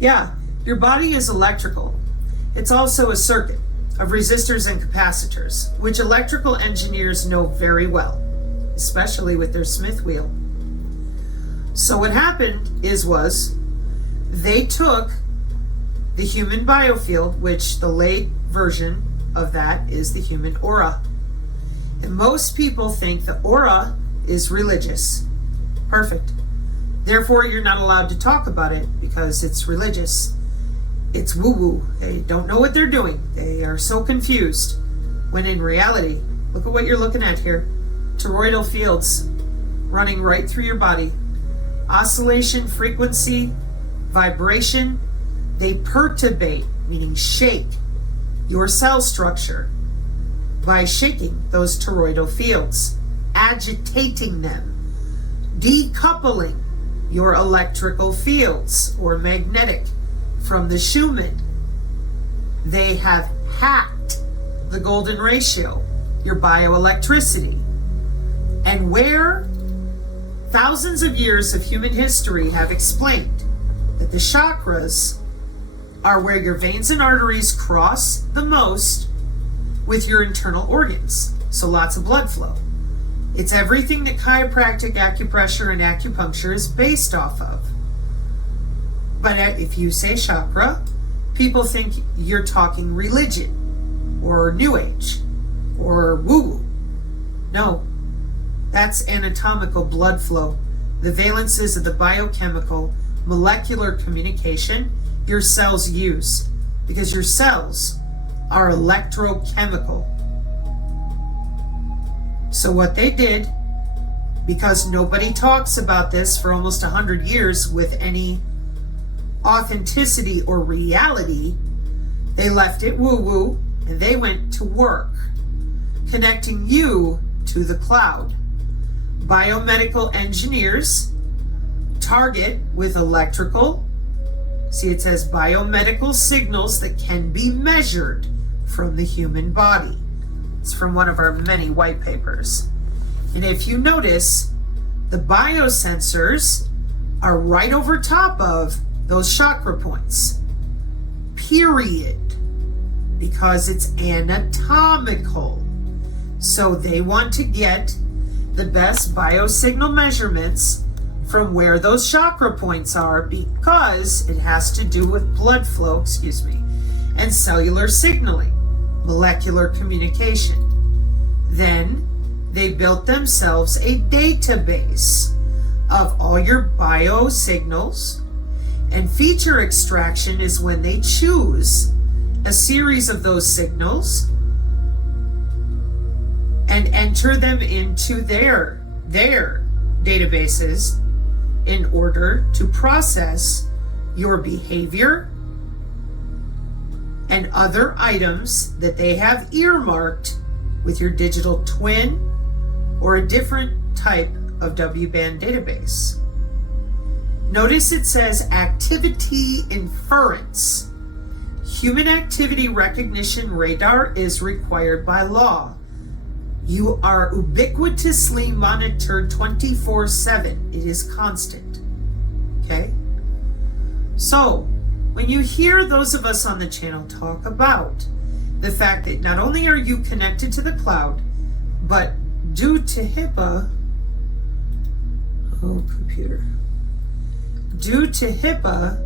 Yeah, your body is electrical. It's also a circuit of resistors and capacitors, which electrical engineers know very well, especially with their Smith wheel. So what happened was they took the human biofield, which the late version of that is the human aura. And most people think the aura is religious. Perfect. Therefore, you're not allowed to talk about it because it's religious. It's woo-woo. They don't know what they're doing. They are so confused. When in reality, look at what you're looking at here. Toroidal fields running right through your body. Oscillation, frequency, vibration, they perturbate, meaning shake, your cell structure by shaking those toroidal fields, agitating them, decoupling your electrical fields or magnetic from the Schumann. They have hacked the golden ratio, your bioelectricity. And where thousands of years of human history have explained that the chakras are where your veins and arteries cross the most with your internal organs, so lots of blood flow. It's everything that chiropractic, acupressure, and acupuncture is based off of. But if you say chakra, people think you're talking religion or New Age or woo-woo. No, that's anatomical blood flow, the valences of the biochemical, molecular communication your cells use, because your cells are electrochemical. So what they did, because nobody talks about this for almost 100 years with any authenticity or reality, they left it woo-woo and they went to work, connecting you to the cloud. Biomedical engineers target with electrical, see it says biomedical signals that can be measured from the human body. It's from one of our many white papers. And if you notice, the biosensors are right over top of those chakra points. Period. Because it's anatomical. So they want to get the best biosignal measurements from where those chakra points are, because it has to do with blood flow, and cellular signaling, molecular communication. Then they built themselves a database of all your biosignals, and feature extraction is when they choose a series of those signals and enter them into their databases in order to process your behavior and other items that they have earmarked with your digital twin or a different type of W-band database. Notice it says activity inference. Human activity recognition radar is required by law. You are ubiquitously monitored 24/7. It is constant. Okay? So, when you hear those of us on the channel talk about the fact that not only are you connected to the cloud, but due to HIPAA, due to HIPAA,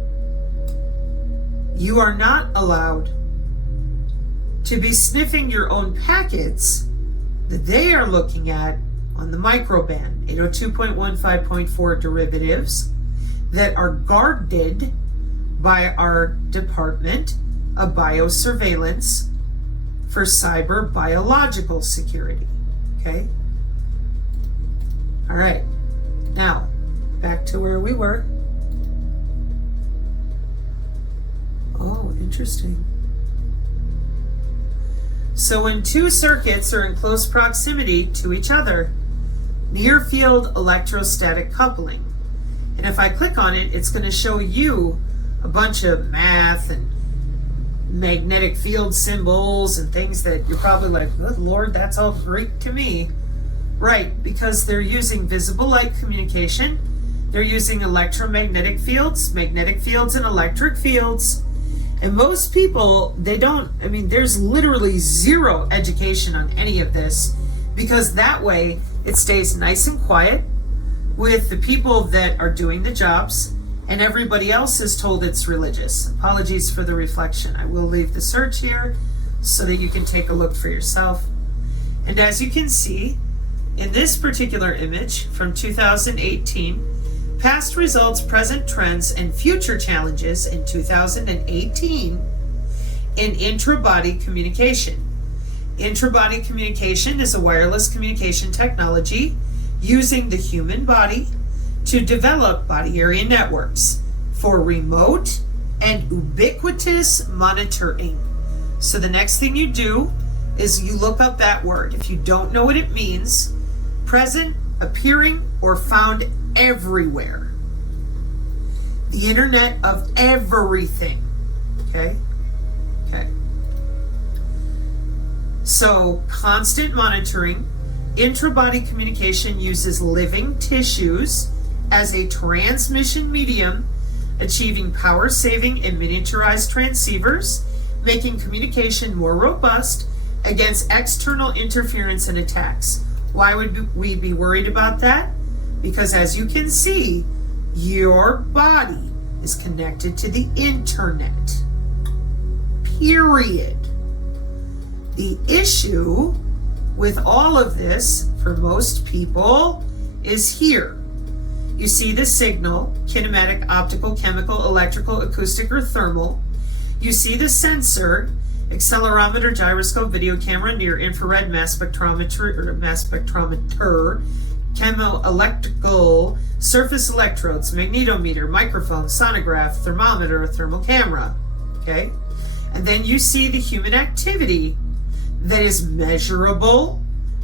you are not allowed to be sniffing your own packets that they are looking at on the microband, 802.15.4 derivatives that are guarded by our Department of Biosurveillance for cyber biological security. Okay? All right. Now, back to where we were. Oh, interesting. So when two circuits are in close proximity to each other, near field electrostatic coupling. And if I click on it, it's going to show you a bunch of math and magnetic field symbols and things that you're probably like, good Lord, that's all Greek to me. Right, because they're using visible light communication They're using electromagnetic fields, magnetic fields, and electric fields. And most people, there's literally zero education on any of this, because that way it stays nice and quiet with the people that are doing the jobs, and everybody else is told it's religious. Apologies for the reflection. I will leave the search here so that you can take a look for yourself. And as you can see in this particular image from 2018, past results, present trends, and future challenges in 2018 in intra-body communication. Intra-body communication is a wireless communication technology using the human body to develop body area networks for remote and ubiquitous monitoring. So the next thing you do is you look up that word. If you don't know what it means, present, appearing, or found everywhere. The internet of everything. Okay? So, constant monitoring. Intra-body communication uses living tissues as a transmission medium, achieving power-saving and miniaturized transceivers, making communication more robust against external interference and attacks. Why would we be worried about that? Because as you can see, your body is connected to the internet. Period. The issue with all of this for most people is here. You see the signal, kinematic, optical, chemical, electrical, acoustic, or thermal. You see the sensor, accelerometer, gyroscope, video camera, near infrared, mass spectrometer, chemoelectrical, surface electrodes, magnetometer, microphone, sonograph, thermometer, thermal camera. Okay? And then you see the human activity that is measurable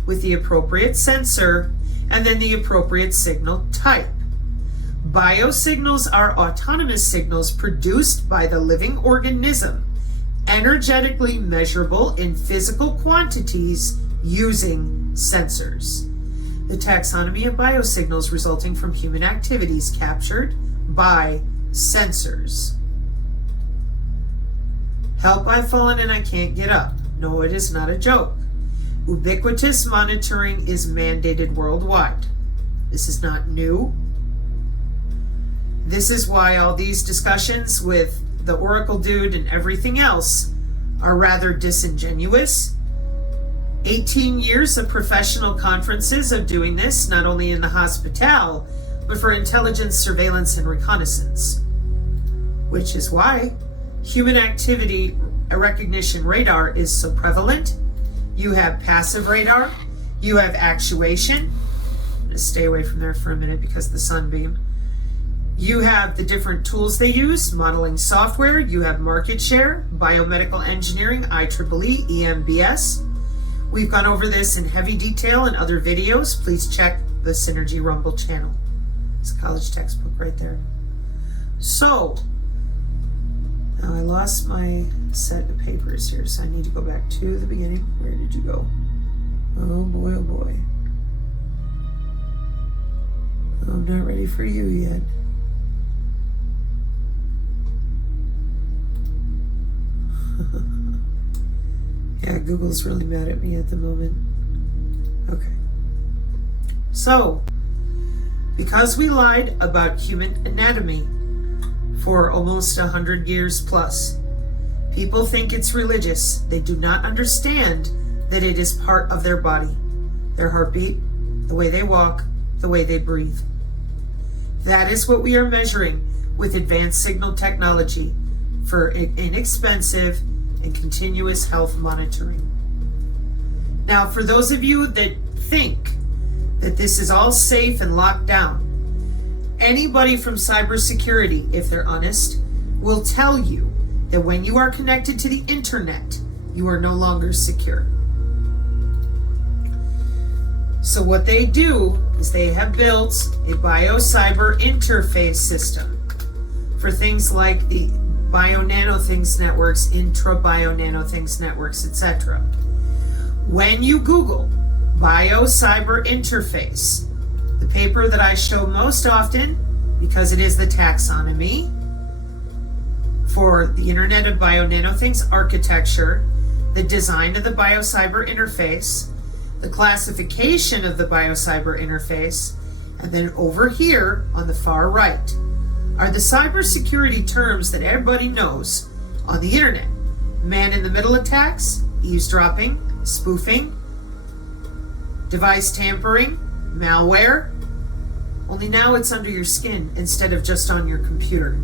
with the appropriate sensor and then the appropriate signal type. Biosignals are autonomous signals produced by the living organism, energetically measurable in physical quantities using sensors. The taxonomy of biosignals resulting from human activities captured by sensors. Help, I've fallen and I can't get up. No, it is not a joke. Ubiquitous monitoring is mandated worldwide. This is not new. This is why all these discussions with the Oracle dude and everything else are rather disingenuous. 18 years of professional conferences of doing this, not only in the hospital, but for intelligence, surveillance, and reconnaissance. Which is why human activity recognition radar is so prevalent. You have passive radar, you have actuation. I'm going to stay away from there for a minute because of the sunbeam. You have the different tools they use, modeling software, you have market share, biomedical engineering, IEEE, EMBS. We've gone over this in heavy detail in other videos. Please check the Synergy Rumble channel. It's a college textbook right there. So, now I lost my set of papers here, so I need to go back to the beginning. Where did you go? Oh boy, oh boy. I'm not ready for you yet. Yeah, Google's really mad at me at the moment. Okay. So, because we lied about human anatomy for almost 100 years plus, people think it's religious. They do not understand that it is part of their body. Their heartbeat, the way they walk, the way they breathe. That is what we are measuring with advanced signal technology for inexpensive and continuous health monitoring. Now, for those of you that think that this is all safe and locked down, anybody from cybersecurity, if they're honest, will tell you that when you are connected to the internet, you are no longer secure. So what they do is they have built a bio-cyber interface system for things like the bio-nano-things networks, intra-bio-nano-things networks, etc. When you Google bio-cyber interface, the paper that I show most often because it is the taxonomy for the Internet of Bio-Nanothings architecture, the design of the biocyber interface, the classification of the biocyber interface, and then over here on the far right are the cybersecurity terms that everybody knows on the Internet. Man-in-the-middle attacks, eavesdropping, spoofing, device tampering, malware. Only now it's under your skin instead of just on your computer.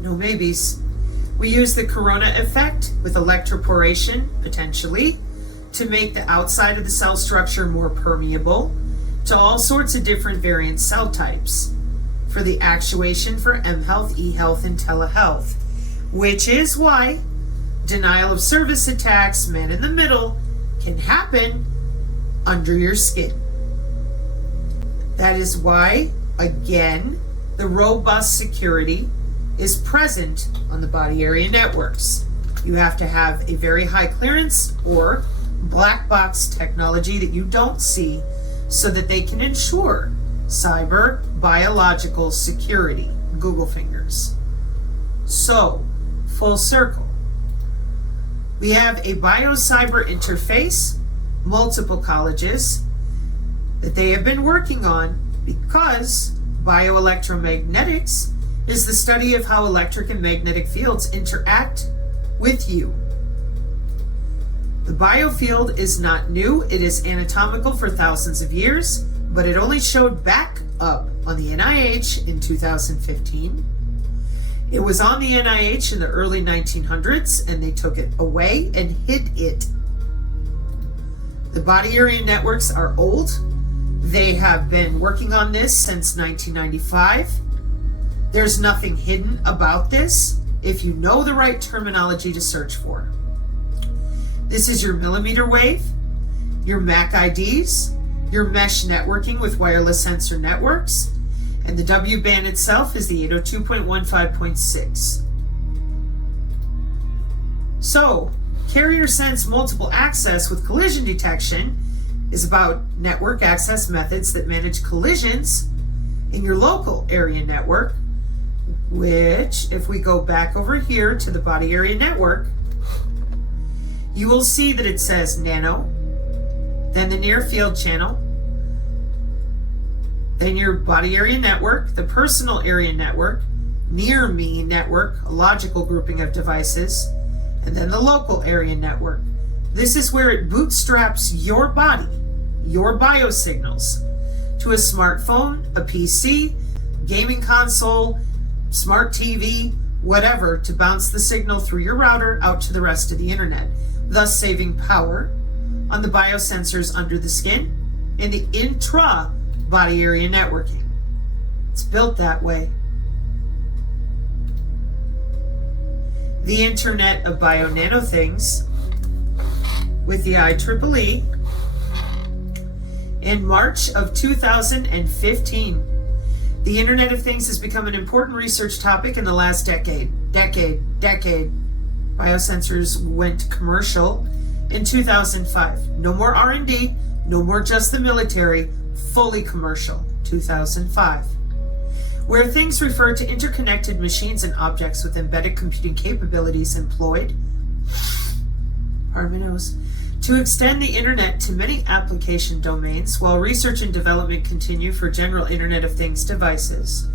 No maybes. We use the corona effect with electroporation, potentially, to make the outside of the cell structure more permeable to all sorts of different variant cell types for the actuation for mHealth, eHealth, and telehealth, which is why denial of service attacks, man in the middle, can happen under your skin. That is why, again, the robust security is present on the body area networks. You have to have a very high clearance or black box technology that you don't see so that they can ensure cyber biological security. Google fingers. So, full circle. We have a biocyber interface, multiple colleges, that they have been working on because bioelectromagnetics is the study of how electric and magnetic fields interact with you. The biofield is not new. It is anatomical for thousands of years, but it only showed back up on the NIH in 2015. It was on the NIH in the early 1900s, and they took it away and hid it. The body area networks are old. They have been working on this since 1995. There's nothing hidden about this if you know the right terminology to search for. This is your millimeter wave, your MAC IDs, your mesh networking with wireless sensor networks, and the W-band itself is the 802.15.6. So, carrier sense multiple access with collision detection is about network access methods that manage collisions in your local area network, which, if we go back over here to the body area network, you will see that it says nano, then the near field channel, then your body area network, the personal area network, near me network, a logical grouping of devices, and then the local area network. This is where it bootstraps your body, your biosignals, to a smartphone, a PC, gaming console, smart TV, whatever, to bounce the signal through your router out to the rest of the internet, thus saving power on the biosensors under the skin and the intra-body area networking. It's built that way. The Internet of Bio-Nanothings with the IEEE in March of 2015. The Internet of Things has become an important research topic in the last decade. Biosensors went commercial in 2005. No more R&D, no more just the military, fully commercial, 2005. Where things refer to interconnected machines and objects with embedded computing capabilities employed, to extend the internet to many application domains while research and development continue for general Internet of Things devices.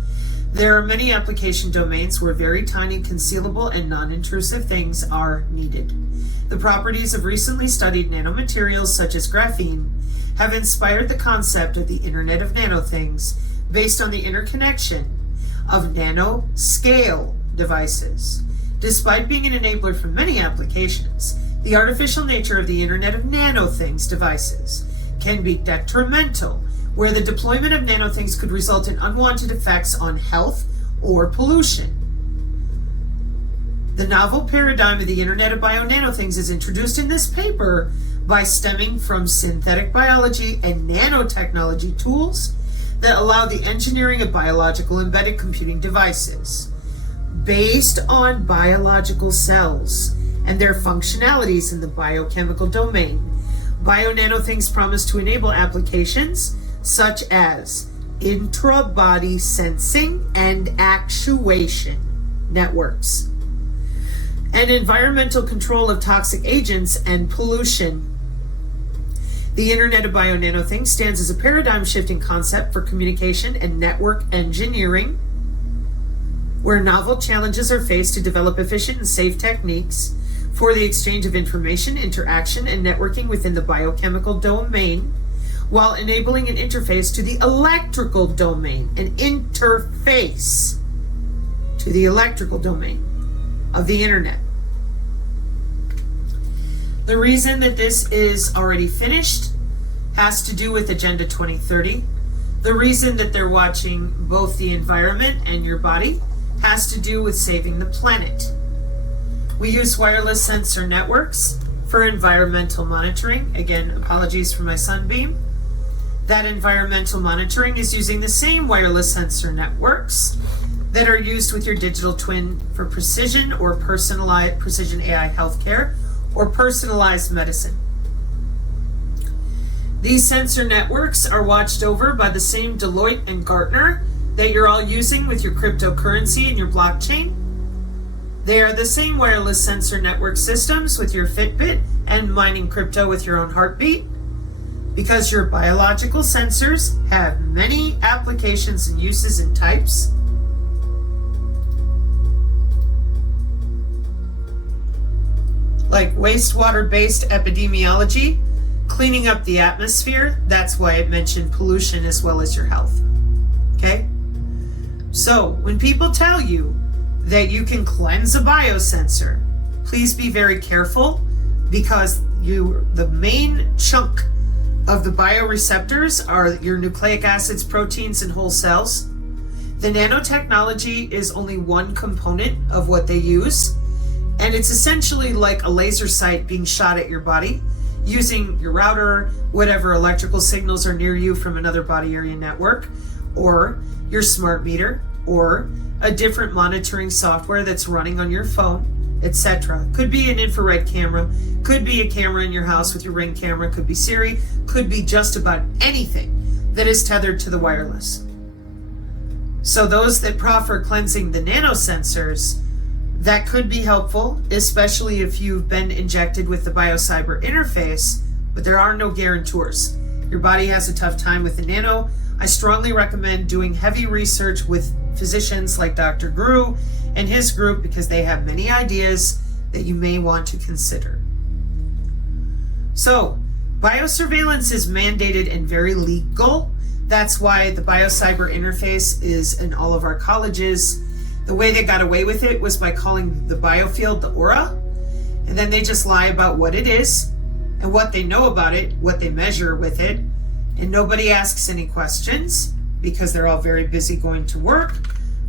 There are many application domains where very tiny, concealable, and non-intrusive things are needed. The properties of recently studied nanomaterials such as graphene have inspired the concept of the Internet of Nanothings based on the interconnection of nano-scale devices. Despite being an enabler for many applications, the artificial nature of the Internet of Nanothings devices can be detrimental, where the deployment of nanothings could result in unwanted effects on health or pollution. The novel paradigm of the Internet of Bio-Nanothings is introduced in this paper by stemming from synthetic biology and nanotechnology tools that allow the engineering of biological embedded computing devices based on biological cells and their functionalities in the biochemical domain. Bio-Nanothings promise to enable applications such as intra-body sensing and actuation networks, and environmental control of toxic agents and pollution. The Internet of Bio-Nano-Things stands as a paradigm-shifting concept for communication and network engineering, where novel challenges are faced to develop efficient and safe techniques for the exchange of information, interaction, and networking within the biochemical domain, while enabling an interface to the electrical domain, an interface to the electrical domain of the Internet. The reason that this is already finished has to do with Agenda 2030. The reason that they're watching both the environment and your body has to do with saving the planet. We use wireless sensor networks for environmental monitoring. Again, apologies for my sunbeam. That environmental monitoring is using the same wireless sensor networks that are used with your digital twin for precision or personalized precision AI healthcare or personalized medicine. These sensor networks are watched over by the same Deloitte and Gartner that you're all using with your cryptocurrency and your blockchain. They are the same wireless sensor network systems with your Fitbit and mining crypto with your own heartbeat, because your biological sensors have many applications and uses and types. Like wastewater-based epidemiology, cleaning up the atmosphere. That's why it mentioned pollution as well as your health. Okay? So, when people tell you that you can cleanse a biosensor, please be very careful, because the main chunk of the bioreceptors are your nucleic acids, proteins, and whole cells. The nanotechnology is only one component of what they use. And it's essentially like a laser sight being shot at your body using your router, whatever electrical signals are near you from another body area network, or your smart meter, or a different monitoring software that's running on your phone, etc. Could be an infrared camera, could be a camera in your house with your Ring camera, could be Siri, could be just about anything that is tethered to the wireless. So those that proffer cleansing the nanosensors, that could be helpful, especially if you've been injected with the BioCyber interface, but there are no guarantors. Your body has a tough time with the nano. I strongly recommend doing heavy research with physicians like Dr. Guru and his group, because they have many ideas that you may want to consider. So, biosurveillance is mandated and very legal. That's why the BioCyber interface is in all of our colleges. The way they got away with it was by calling the biofield the aura, and then they just lie about what it is and what they know about it, what they measure with it, and nobody asks any questions because they're all very busy going to work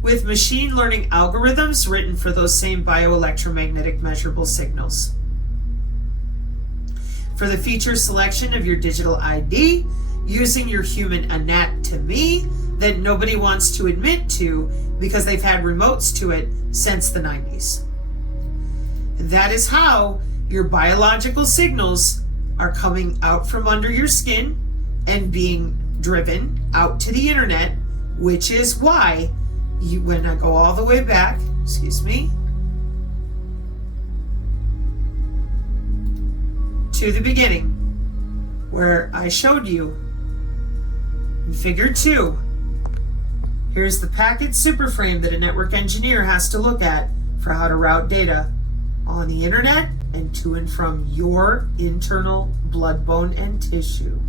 with machine learning algorithms written for those same bioelectromagnetic measurable signals. For the feature selection of your digital ID, using your human anatomy that nobody wants to admit to because they've had remotes to it since the 90s. And that is how your biological signals are coming out from under your skin and being driven out to the internet, which is why when I go all the way back, to the beginning, where I showed you in figure 2, here's the packet superframe that a network engineer has to look at for how to route data on the internet and to and from your internal blood, bone, and tissue.